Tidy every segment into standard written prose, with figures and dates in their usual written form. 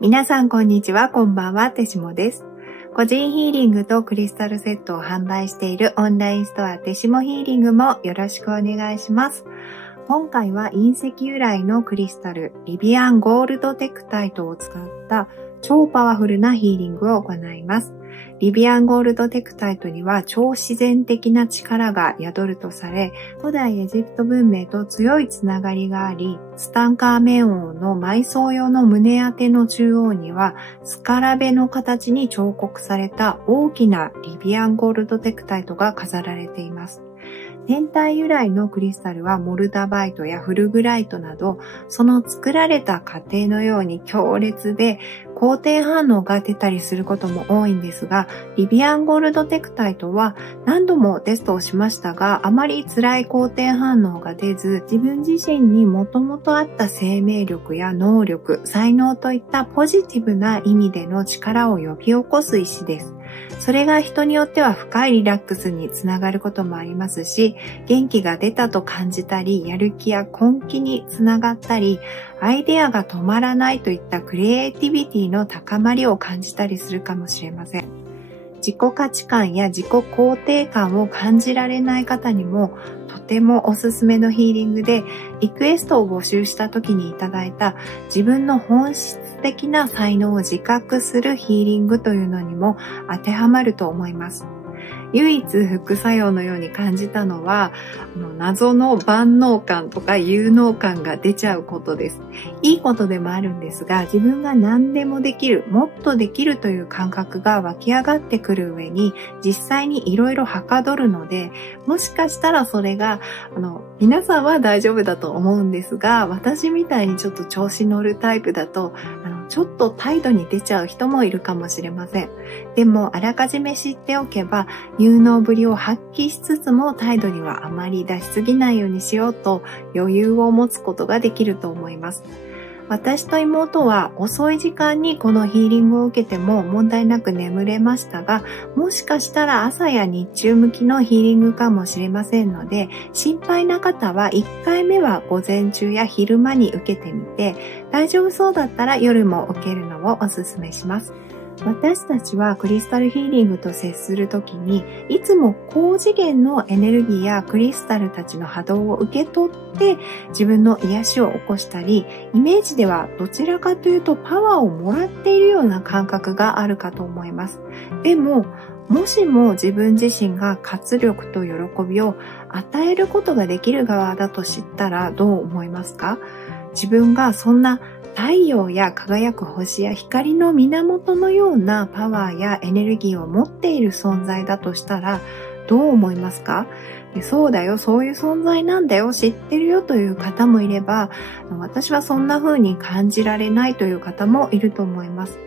皆さんこんにちは、こんばんは、てしもです。個人ヒーリングとクリスタルセットを販売しているオンラインストアてしもヒーリングもよろしくお願いします。今回は隕石由来のクリスタル、リビアンゴールドテクタイトを使った超パワフルなヒーリングを行います。リビアンゴールドテクタイトには超自然的な力が宿るとされ、古代エジプト文明と強いつながりがあり、ツタンカーメン王の埋葬用の胸当ての中央には、スカラベの形に彫刻された大きなリビアンゴールドテクタイトが飾られています。天体由来のクリスタルはモルタバイトやフルグライトなど、その作られた過程のように強烈で好転反応が出たりすることも多いんですが、リビアンゴールドテクタイトは何度もテストをしましたが、あまり辛い好転反応が出ず、自分自身にもともとあった生命力や能力、才能といったポジティブな意味での力を呼び起こす石です。それが人によっては深いリラックスにつながることもありますし、元気が出たと感じたり、やる気や根気につながったり、アイデアが止まらないといったクリエイティビティの高まりを感じたりするかもしれません。自己価値観や自己肯定感を感じられない方にもとてもおすすめのヒーリングで、リクエストを募集した時にいただいた自分の本質的な才能を自覚するヒーリングというのにも当てはまると思います。唯一副作用のように感じたのは、謎の万能感とか有能感が出ちゃうことです。いいことでもあるんですが、自分が何でもできる、もっとできるという感覚が湧き上がってくる上に、実際にいろいろはかどるので、もしかしたらそれが、皆さんは大丈夫だと思うんですが、私みたいにちょっと調子乗るタイプだと、ちょっと態度に出ちゃう人もいるかもしれません。でも、あらかじめ知っておけば、有能ぶりを発揮しつつも態度にはあまり出しすぎないようにしようと余裕を持つことができると思います。私と妹は遅い時間にこのヒーリングを受けても問題なく眠れましたが、もしかしたら朝や日中向きのヒーリングかもしれませんので、心配な方は1回目は午前中や昼間に受けてみて、大丈夫そうだったら夜も受けるのをお勧めします。私たちはクリスタルヒーリングと接するときに、いつも高次元のエネルギーやクリスタルたちの波動を受け取って自分の癒しを起こしたり、イメージではどちらかというとパワーをもらっているような感覚があるかと思います。でも、もしも自分自身が活力と喜びを与えることができる側だと知ったらどう思いますか？自分がそんな太陽や輝く星や光の源のようなパワーやエネルギーを持っている存在だとしたらどう思いますか？そうだよ、そういう存在なんだよ、知ってるよという方もいれば、私はそんな風に感じられないという方もいると思います。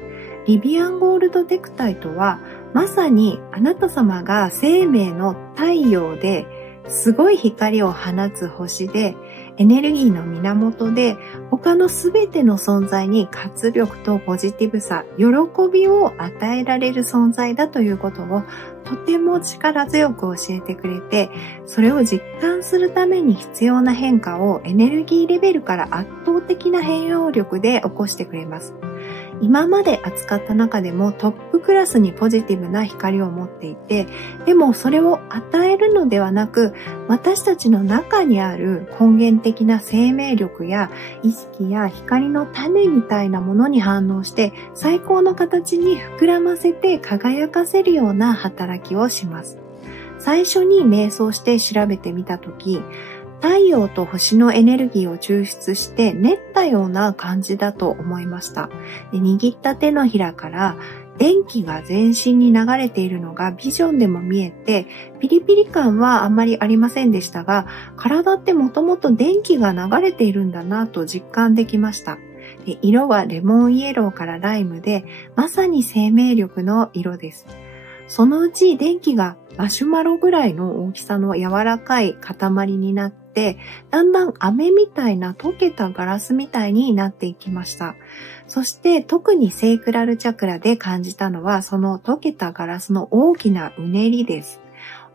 リビアンゴールドテクタイトはまさにあなた様が生命の太陽ですごい光を放つ星で、エネルギーの源で、他のすべての存在に活力とポジティブさ、喜びを与えられる存在だということをとても力強く教えてくれて、それを実感するために必要な変化をエネルギーレベルから圧倒的な変容力で起こしてくれます。今まで扱った中でもトップクラスにポジティブな光を持っていて、でもそれを与えるのではなく、私たちの中にある根源的な生命力や意識や光の種みたいなものに反応して、最高の形に膨らませて輝かせるような働きをします。最初に瞑想して調べてみたとき、太陽と星のエネルギーを抽出して練ったような感じだと思いました。で、握った手のひらから電気が全身に流れているのがビジョンでも見えて、ピリピリ感はあんまりありませんでしたが、体ってもともと電気が流れているんだなと実感できました。で、色はレモンイエローからライムで、まさに生命力の色です。そのうち電気がマシュマロぐらいの大きさの柔らかい塊になって、だんだん飴みたいな溶けたガラスみたいになっていきました。そして特にセイクラルチャクラで感じたのは、その溶けたガラスの大きなうねりです。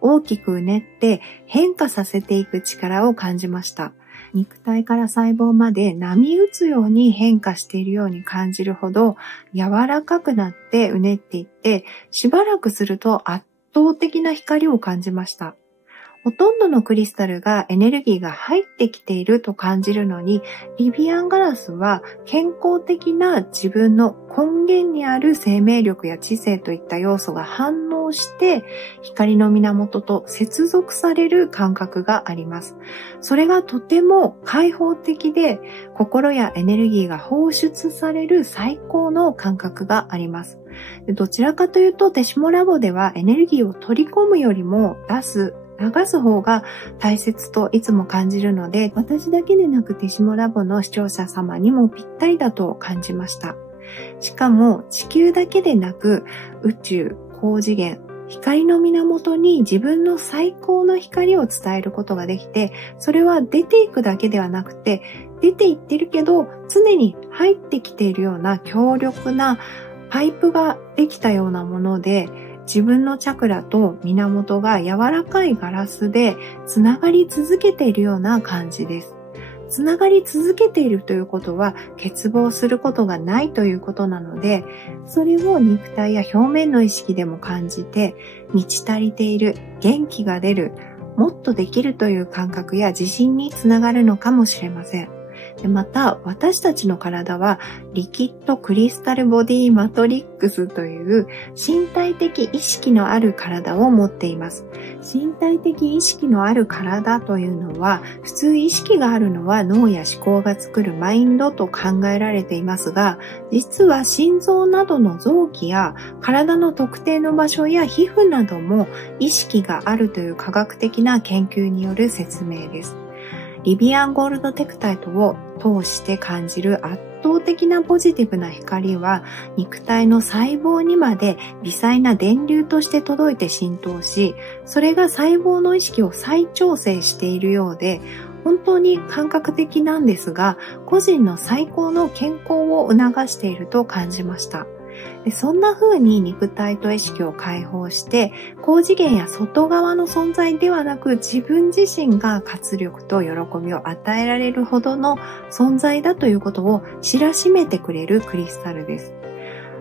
大きくうねって変化させていく力を感じました。肉体から細胞まで波打つように変化しているように感じるほど柔らかくなってうねっていって、しばらくすると圧倒的な光を感じました。ほとんどのクリスタルがエネルギーが入ってきていると感じるのに、リビアンガラスは健康的な自分の根源にある生命力や知性といった要素が反応して、光の源と接続される感覚があります。それがとても開放的で、心やエネルギーが放出される最高の感覚があります。どちらかというと、手下ラボではエネルギーを取り込むよりも流す方が大切といつも感じるので、私だけでなく手下ラボの視聴者様にもぴったりだと感じました。しかも地球だけでなく宇宙、高次元、光の源に自分の最高の光を伝えることができて、それは出ていくだけではなくて、出ていってるけど常に入ってきているような強力なパイプができたようなもので、自分のチャクラと源が柔らかいガラスでつながり続けているような感じです。つながり続けているということは欠乏することがないということなので、それを肉体や表面の意識でも感じて、満ち足りている、元気が出る、もっとできるという感覚や自信につながるのかもしれません。また、私たちの体はリキッドクリスタルボディマトリックスという身体的意識のある体を持っています。身体的意識のある体というのは、普通意識があるのは脳や思考が作るマインドと考えられていますが、実は心臓などの臓器や体の特定の場所や皮膚なども意識があるという科学的な研究による説明です。リビアンゴールドテクタイトを通して感じる圧倒的なポジティブな光は肉体の細胞にまで微細な電流として届いて浸透し、それが細胞の意識を再調整しているようで、本当に感覚的なんですが、個人の最高の健康を促していると感じました。そんな風に肉体と意識を解放して、高次元や外側の存在ではなく自分自身が活力と喜びを与えられるほどの存在だということを知らしめてくれるクリスタルです。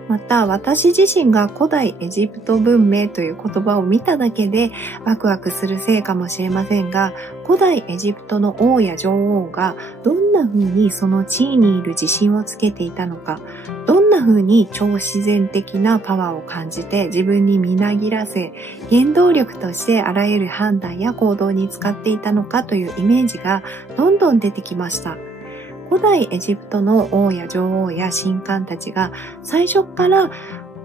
また、私自身が古代エジプト文明という言葉を見ただけでワクワクするせいかもしれませんが、古代エジプトの王や女王がどんな風にその地位にいる自信をつけていたのか、どんな風に超自然的なパワーを感じて自分にみなぎらせ、原動力としてあらゆる判断や行動に使っていたのかというイメージがどんどん出てきました。古代エジプトの王や女王や神官たちが最初から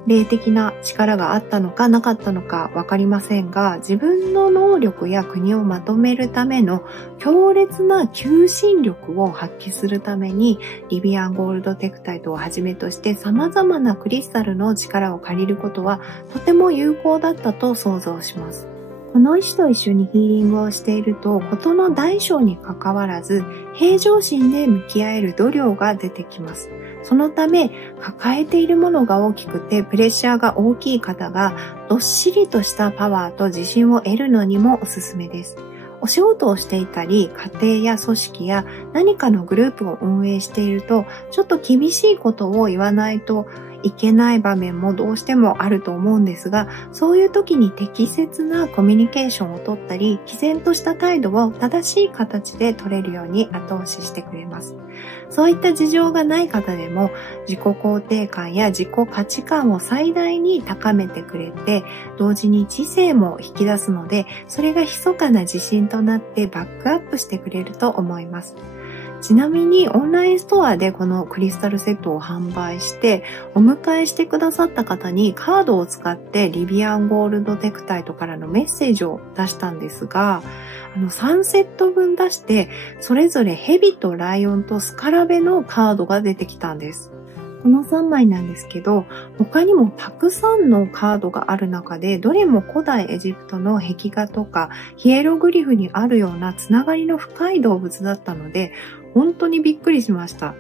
霊的な力があったのかなかったのかわかりませんが、自分の能力や国をまとめるための強烈な求心力を発揮するために、リビアンゴールドテクタイトをはじめとして様々なクリスタルの力を借りることはとても有効だったと想像します。この石と一緒にヒーリングをしていると、事の大小にかかわらず、平常心で向き合える度量が出てきます。そのため、抱えているものが大きくて、プレッシャーが大きい方が、どっしりとしたパワーと自信を得るのにもおすすめです。お仕事をしていたり、家庭や組織や何かのグループを運営していると、ちょっと厳しいことを言わないといけない場面もどうしてもあると思うんですが、そういう時に適切なコミュニケーションをとったり、毅然とした態度を正しい形で取れるように後押ししてくれます。そういった事情がない方でも、自己肯定感や自己価値観を最大に高めてくれて、同時に知性も引き出すので、それが密かな自信となってバックアップしてくれると思います。ちなみにオンラインストアでこのクリスタルセットを販売して、お迎えしてくださった方にカードを使ってリビアンゴールドテクタイトからのメッセージを出したんですが、3セット分出して、それぞれヘビとライオンとスカラベのカードが出てきたんです。この3枚なんですけど、他にもたくさんのカードがある中で、どれも古代エジプトの壁画とかヒエログリフにあるようなつながりの深い動物だったので、本当にびっくりしました。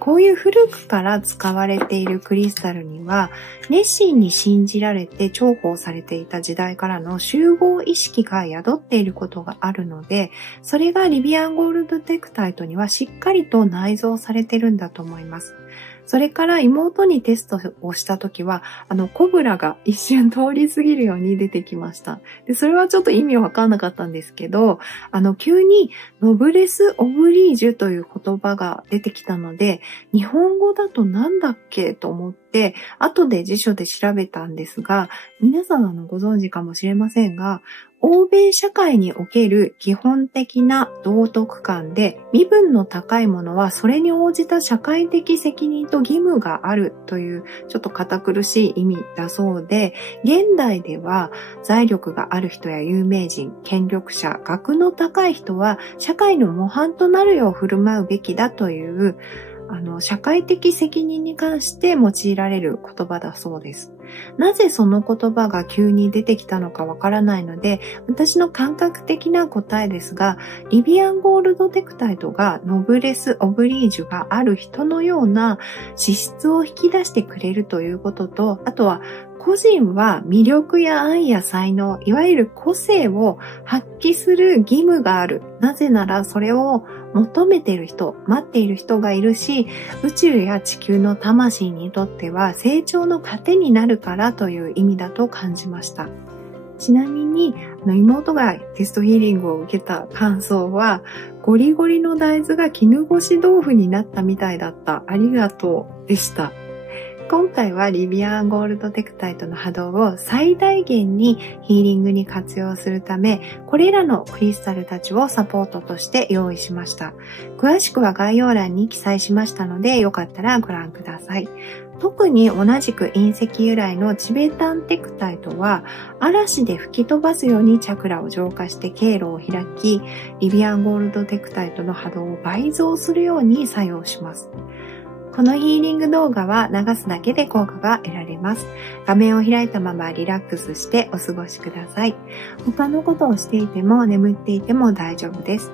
こういう古くから使われているクリスタルには、熱心に信じられて重宝されていた時代からの集合意識が宿っていることがあるので、それがリビアンゴールドテクタイトにはしっかりと内蔵されてるんだと思います。それから妹にテストをしたときは、コブラが一瞬通り過ぎるように出てきました。で、それはちょっと意味わかんなかったんですけど、急にノブレス・オブリージュという言葉が出てきたので、日本語だとなんだっけと思って、後で辞書で調べたんですが、皆さんご存知かもしれませんが、欧米社会における基本的な道徳観で、身分の高いものはそれに応じた社会的責任と義務があるというちょっと堅苦しい意味だそうで、現代では財力がある人や有名人、権力者、学の高い人は社会の模範となるよう振る舞うべきだという社会的責任に関して用いられる言葉だそうです。なぜその言葉が急に出てきたのかわからないので、私の感覚的な答えですが、リビアンゴールドテクタイトがノブレス・オブリージュがある人のような資質を引き出してくれるということと、あとは個人は魅力や愛や才能、いわゆる個性を発揮する義務がある。なぜならそれを求めている人、待っている人がいるし、宇宙や地球の魂にとっては成長の糧になるからという意味だと感じました。ちなみに、妹がテストヒーリングを受けた感想は、ゴリゴリの大豆が絹ごし豆腐になったみたいだった。ありがとうでした。今回はリビアンゴールドテクタイトの波動を最大限にヒーリングに活用するため、これらのクリスタルたちをサポートとして用意しました。詳しくは概要欄に記載しましたので、よかったらご覧ください。特に同じく隕石由来のチベタンテクタイトは、嵐で吹き飛ばすようにチャクラを浄化して経路を開き、リビアンゴールドテクタイトの波動を倍増するように作用します。このヒーリング動画は流すだけで効果が得られます。画面を開いたままリラックスしてお過ごしください。他のことをしていても眠っていても大丈夫です。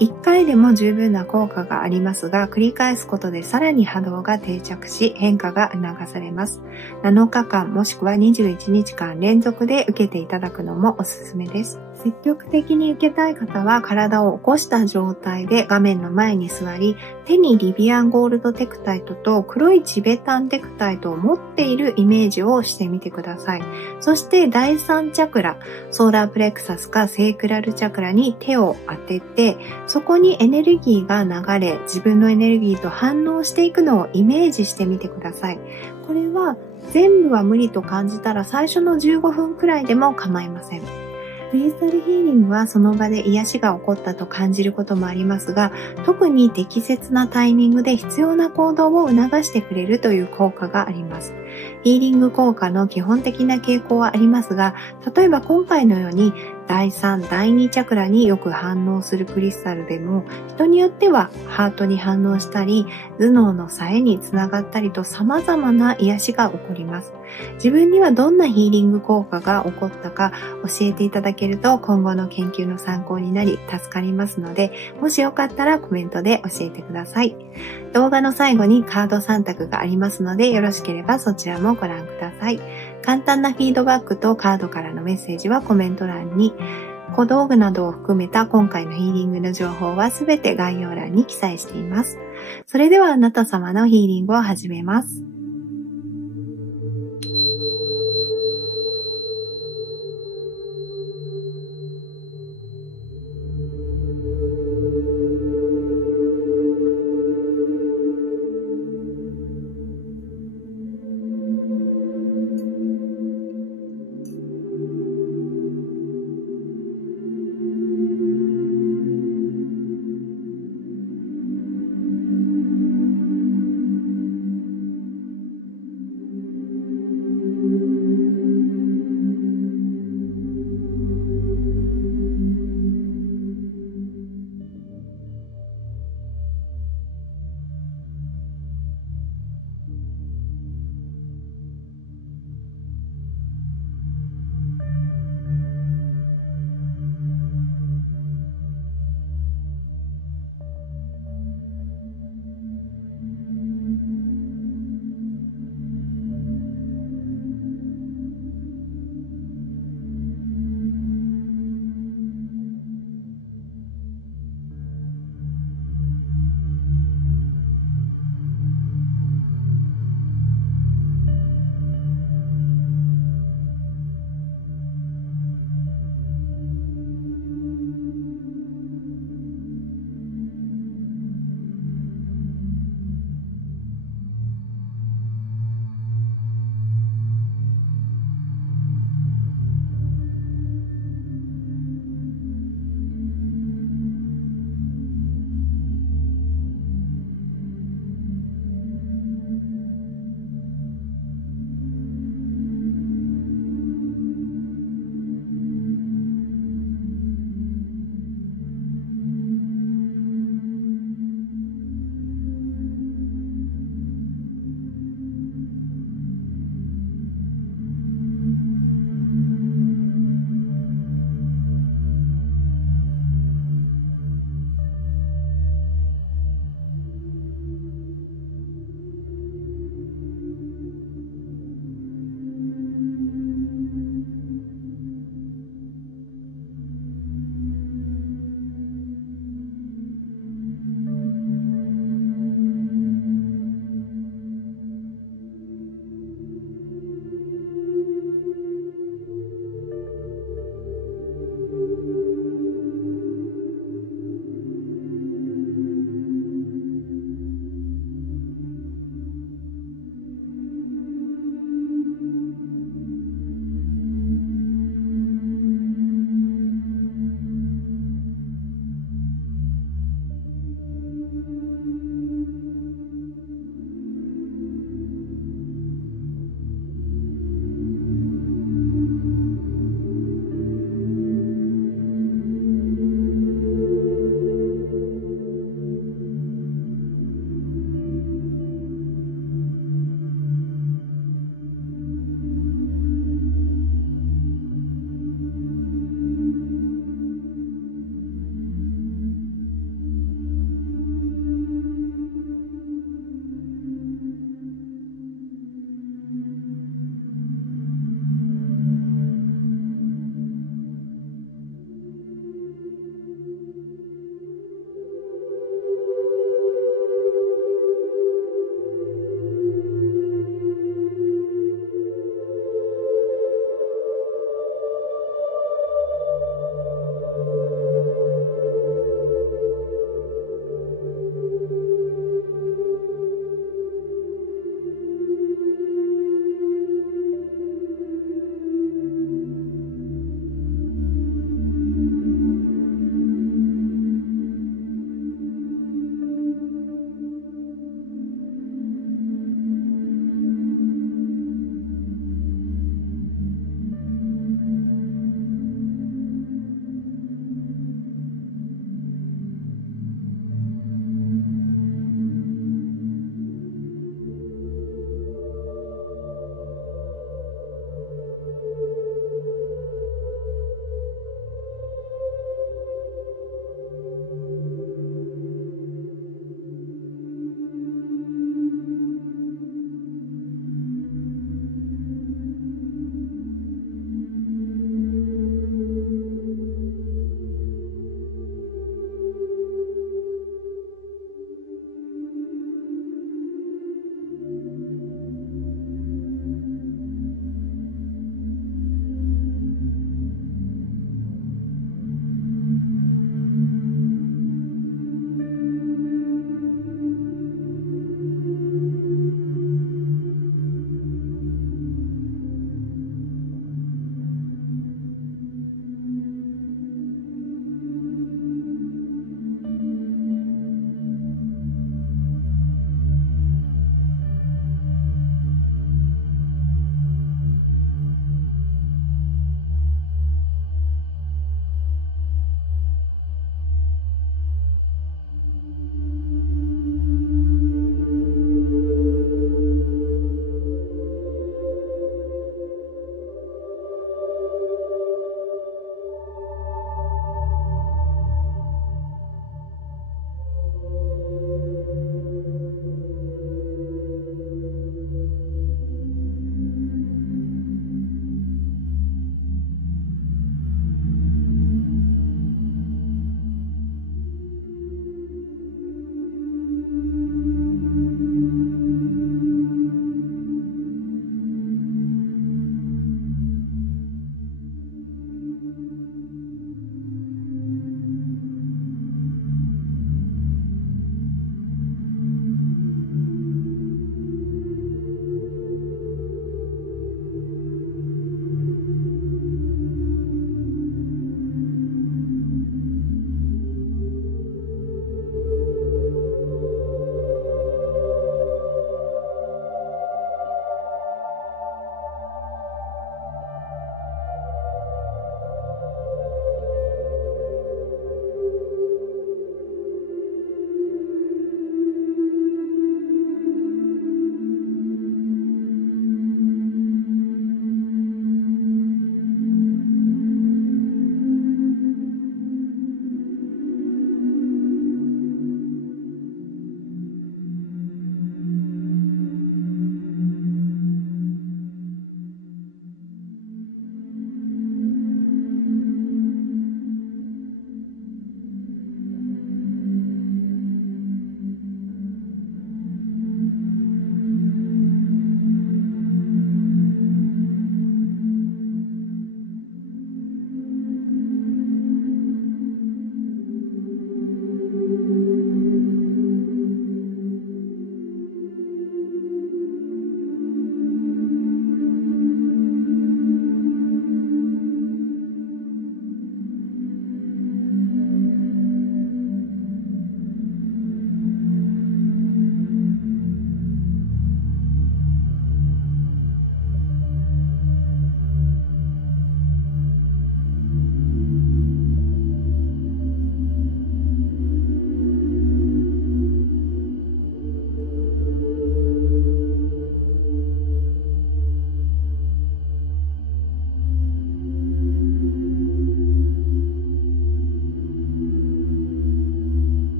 1回でも十分な効果がありますが、繰り返すことでさらに波動が定着し、変化が促されます。7日間もしくは21日間連続で受けていただくのもおすすめです。積極的に受けたい方は体を起こした状態で画面の前に座り、手にリビアンゴールドテクタイトと黒いチベタンテクタイトを持っているイメージをしてみてください。そして第3チャクラ、ソーラープレクサスかセークラルチャクラに手を当てて、そこにエネルギーが流れ、自分のエネルギーと反応していくのをイメージしてみてください。これは全部は無理と感じたら最初の15分くらいでも構いません。クリスタルヒーリングはその場で癒しが起こったと感じることもありますが、特に適切なタイミングで必要な行動を促してくれるという効果があります。ヒーリング効果の基本的な傾向はありますが、例えば今回のように第3、第2チャクラによく反応するクリスタルでも、人によってはハートに反応したり、頭脳の冴えにつながったりと様々な癒しが起こります。自分にはどんなヒーリング効果が起こったか教えていただけると今後の研究の参考になり助かりますので、もしよかったらコメントで教えてください。動画の最後にカード3択がありますので、よろしければそちらもご覧ください。簡単なフィードバックとカードからのメッセージはコメント欄に、小道具などを含めた今回のヒーリングの情報はすべて概要欄に記載しています。それではあなた様のヒーリングを始めます。